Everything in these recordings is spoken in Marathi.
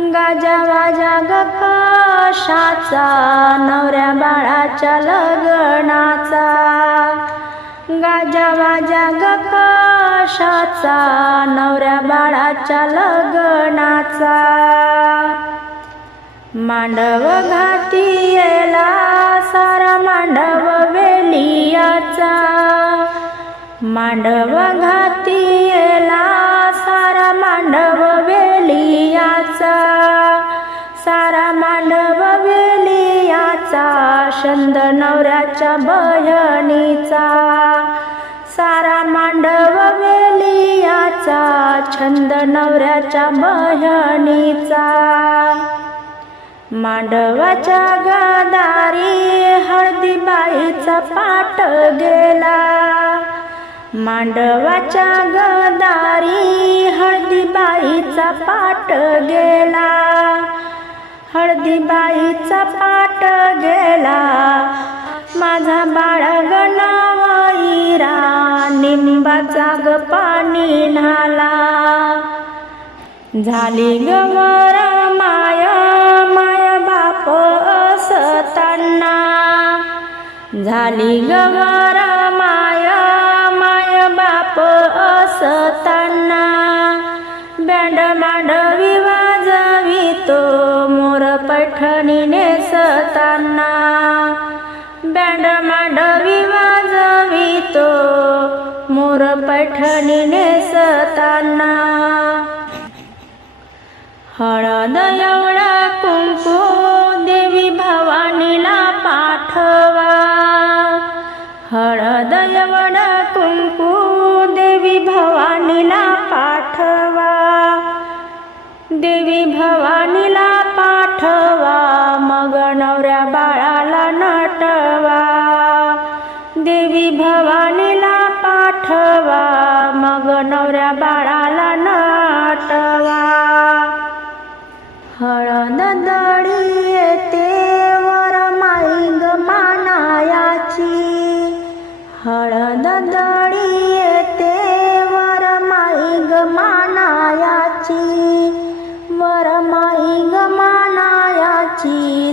गाजा वाजा ग कशाचा? नवऱ्या बाळाच्या लग्नाचा. गाजा वाजा ग कशाचा? नवऱ्या बाळाच्या लग्नाचा. मांडव घाती येला सारा मांडव वेलियाचा. मांडव घाती वेलियाचा सारा मांडव वेलियाचा शंद नवऱ्याच्या बहिणीचा. सारा मांडव वेलियाचा छंद नवऱ्याच्या बहिणीचा. मांडवाच्या गादारी हळदीबाईचा पाठ गेला. मांडवाच्या गदारी हळदीबाईचा पाट गेला. हळदीबाईचा पाट गेला. माझा बाळग नावाईरा निंबाचा ग पाणी नाला झाली गवर माय माय बाप असताना. झाली गवर असताना बँड मांडवी वाजवितो मोर पैठणी नेसताना बँड मांडवी वाजवितो मोर पैठणी नेसताना हळद एवढा कुंकू देवी भवानीला पाठवा. हळद एवढा पाठवा. देवी भवा मानायाची वर माई ग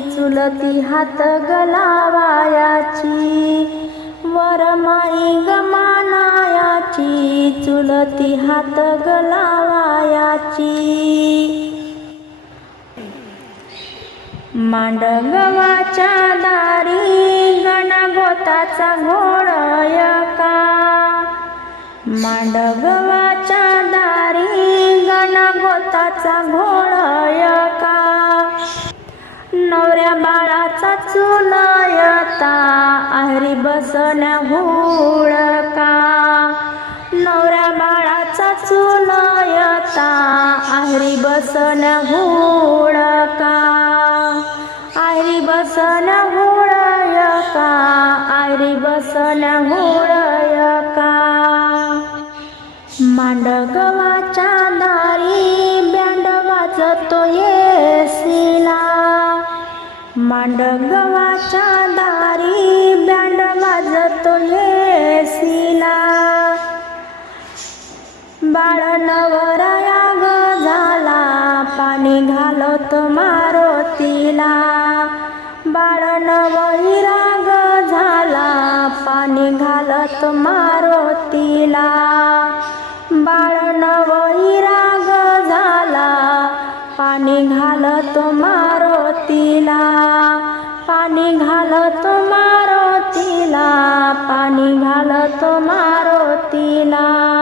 चुलती हात गलावायाची वर माई ग चुलती हात गलावायाची मांडगवाच्या दारी गणागोताचा घोडयका मांडगवा गणागोताचा घोडयका नवऱ्या बाळाचा चुलयता आरी बसण्या होळका नवऱ्या बाळाचा चुलयता आरी बसण्या होळका आहरी बसन हुळयका आहरी बसन हुळयका मांडगवा बँड वाजतो येसिला मांडगवाच्या दारी बँड वाजतो येसीला बाळ नवराया ग झाला पाणी घालत मारुतीला. बाळ नवहिरा ग झाला पाणी घालत मार তোমার তিলা পানি ভালো তোমার তিলা